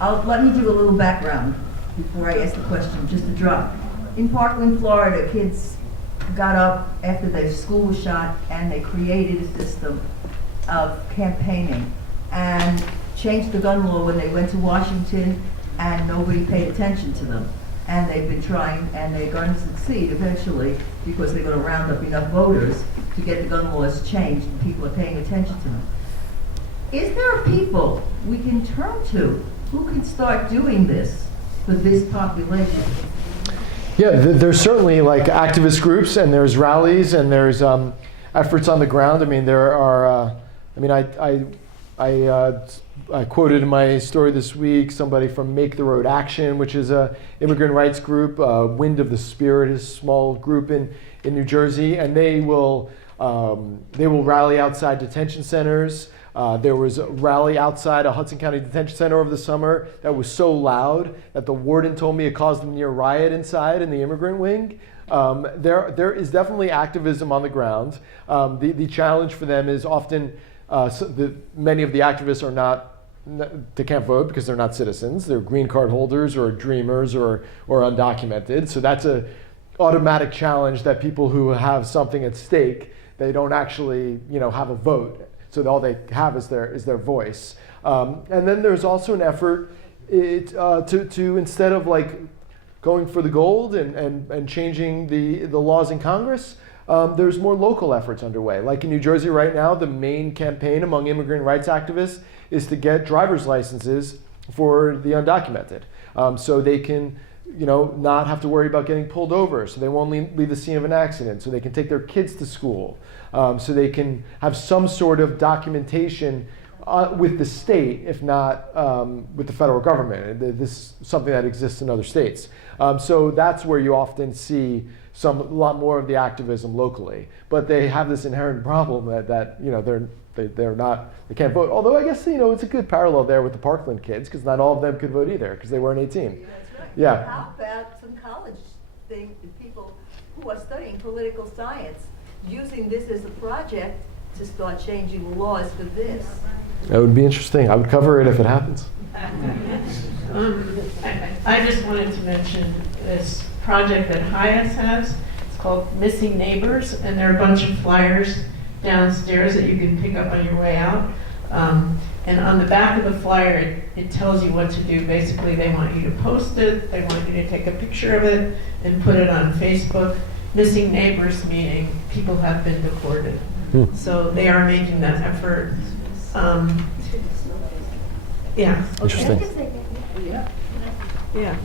Let me do a little background before I ask the question, just to drop. In Parkland, Florida, kids got up after their school was shot and they created a system of campaigning and changed the gun law when they went to Washington, and nobody paid attention to them. And they've been trying, and they're going to succeed eventually, because they're going to round up enough voters to get the gun laws changed, and people are paying attention to them. Is there people we can turn to who can start doing this for this population? Yeah, there's certainly like activist groups, and there's rallies, and there's efforts on the ground. I mean, there are. I quoted in my story this week somebody from Make the Road Action, which is a immigrant rights group. Wind of the Spirit is a small group in New Jersey, and they will rally outside detention centers. There was a rally outside a Hudson County detention center over the summer that was so loud that the warden told me it caused a near riot inside in the immigrant wing. There is definitely activism on the ground. The challenge for them is often many of the activists are they can't vote because they're not citizens. They're green card holders or dreamers or undocumented. So that's a automatic challenge that people who have something at stake, they don't actually have a vote. So all they have is their voice. And then there's also an effort to instead of like going for the gold and changing the laws in Congress, there's more local efforts underway. Like in New Jersey right now, the main campaign among immigrant rights activists is to get driver's licenses for the undocumented, so they can not have to worry about getting pulled over, so they won't leave the scene of an accident, so they can take their kids to school, so they can have some sort of documentation with the state, if not with the federal government. This is something that exists in other states. So that's where you often see a lot more of the activism locally. But they have this inherent problem that they can't vote. Although I guess it's a good parallel there with the Parkland kids, because not all of them could vote either because they weren't 18. That's right. Yeah. How about some college people who are studying political science using this as a project to start changing the laws for this? That would be interesting. I would cover it if it happens. I just wanted to mention this project that Hyas has. It's called Missing Neighbors, and there are a bunch of flyers downstairs that you can pick up on your way out. And on the back of the flyer, it tells you what to do. Basically, they want you to post it, they want you to take a picture of it and put it on Facebook. Missing Neighbors meaning people have been deported. So they are making that effort. Yeah. Interesting. Yeah.